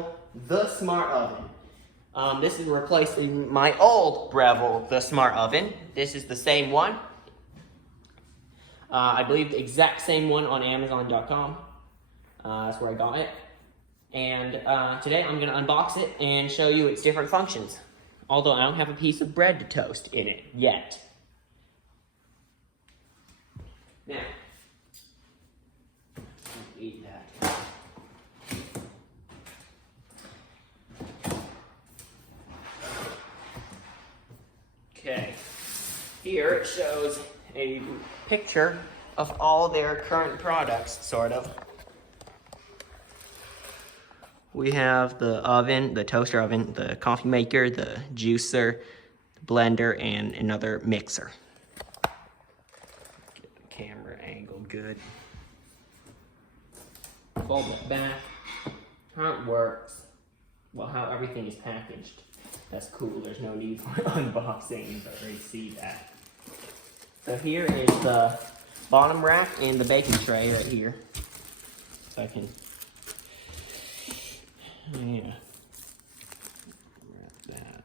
Breville, the Smart Oven. This is replacing my old Breville, the Smart Oven. This is the same one. I believe the exact same one on Amazon.com. That's where I got it. And today I'm going to unbox it and show you its different functions. Although I don't have a piece of bread to toast in it yet. Now, eat that. Okay, here it shows a picture of all their current products, sort of. We have the oven, the toaster oven, the coffee maker, the juicer, the blender, and another mixer. Get the camera angle good. Fold it back. How it works. Well, how everything is packaged. That's cool. There's no need for unboxing, but already see that. So here is the bottom rack and the baking tray right here. So I can, yeah, wrap that.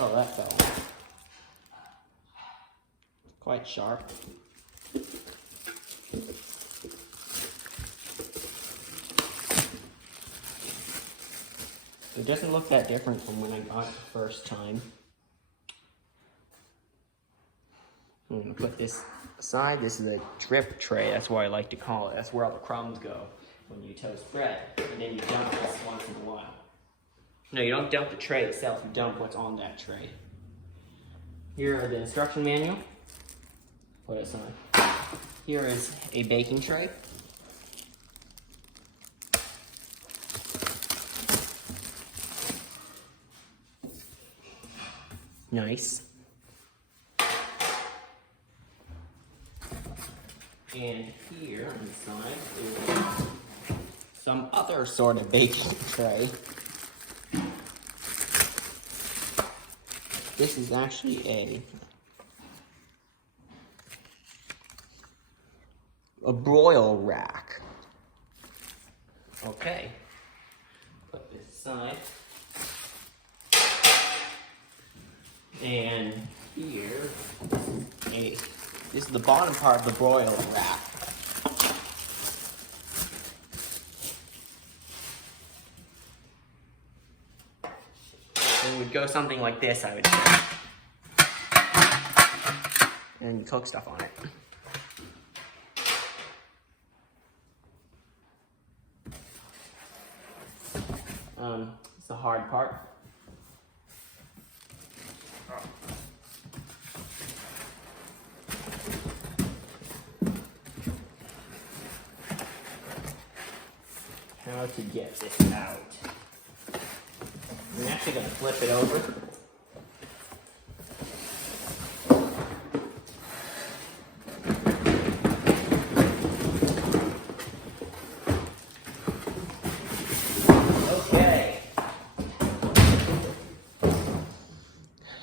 Oh, that fell off. Quite sharp. It doesn't look that different from when I got it the first time. I'm gonna put this aside. This is a drip tray. That's what I like to call it. That's where all the crumbs go when you toast bread. And then you dump this once in a while. No, you don't dump the tray itself. You dump what's on that tray. Here are the instruction manual. Put it aside. Here is a baking tray. Nice. And here on the side is some other sort of baking tray. This is actually a broil rack. Okay. Put this aside. And here, this is the bottom part of the broiler rack. It would go something like this, I would say. And you cook stuff on it. It's the hard part. How to get this out. I'm actually going to flip it over. Okay.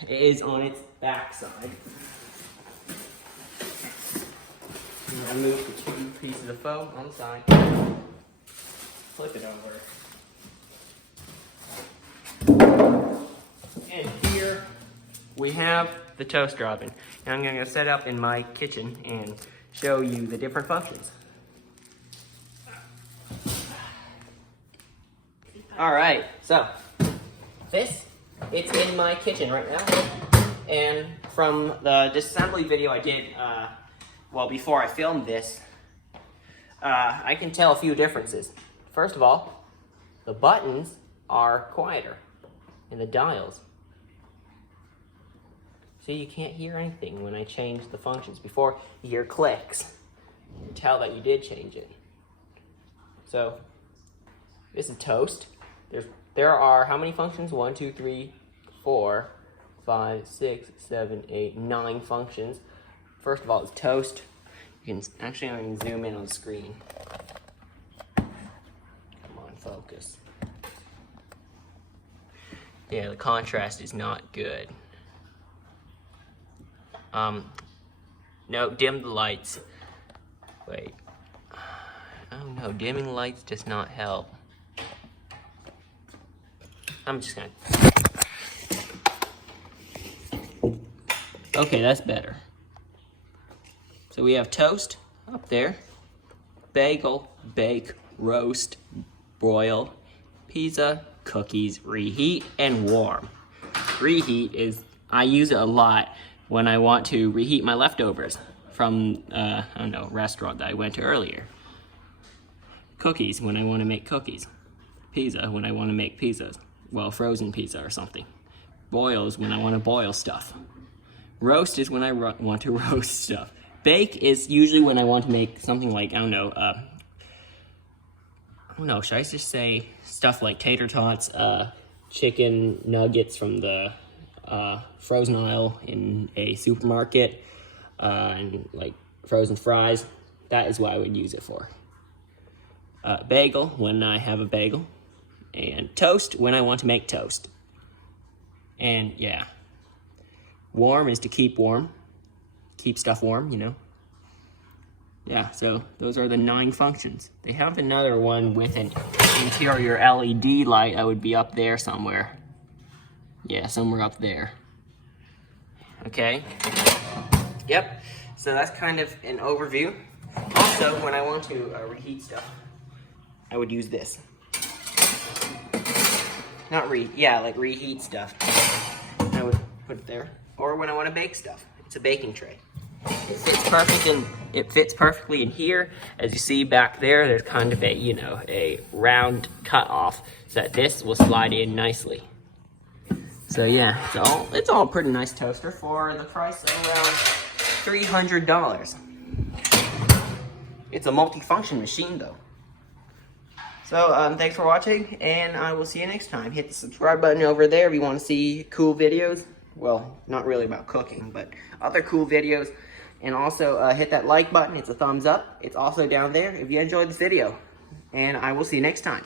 It is on its back side. I'm going to remove the two pieces of foam on the side. Flip it over. And here we have the toaster oven. And I'm going to set up in my kitchen and show you the different functions. Alright, so it's in my kitchen right now. And from the disassembly video I did, before I filmed this, I can tell a few differences. First of all, the buttons are quieter and the dials. See, you can't hear anything when I change the functions. Before, you hear clicks. You can tell that you did change it. So, this is toast. There are how many functions? 1, 2, 3, 4, 5, 6, 7, 8, 9 functions. First of all, it's toast. You can actually, I can zoom in on the screen. Focus. Yeah, the contrast is not good. No, dim the lights. Wait. Oh no, dimming lights does not help. I'm just gonna... Okay, that's better. So we have toast up there, bagel, bake, roast, broil, pizza, cookies, reheat, and warm. Reheat is, I use it a lot when I want to reheat my leftovers from, I don't know, restaurant that I went to earlier. Cookies, when I want to make cookies. Pizza, when I want to make pizzas. Well, frozen pizza or something. Boils, when I want to boil stuff. Roast is when I want to roast stuff. Bake is usually when I want to make something like, I don't know, should I just say stuff like tater tots, chicken nuggets from the frozen aisle in a supermarket, and like frozen fries. That is what I would use it for. Bagel, when I have a bagel. And toast, when I want to make toast. And yeah. Warm is to keep warm. Keep stuff warm, you know. Yeah, so those are the 9 functions. They have another one with an interior LED light. I would be up there somewhere. Yeah, somewhere up there. Okay. Yep. So that's kind of an overview. Also, when I want to reheat stuff, I would use this. Like reheat stuff. I would put it there. Or when I want to bake stuff, it's a baking tray. It fits perfectly in here. As you see back there, there's kind of a, you know, a round cut off so that this will slide in nicely. So yeah, it's all a pretty nice toaster for the price of around $300. It's a multi-function machine though. So thanks for watching, and I will see you next time. Hit the subscribe button over there if you want to see cool videos. Well, not really about cooking, but other cool videos. And also hit that like button. It's a thumbs up. It's also down there if you enjoyed this video. And I will see you next time.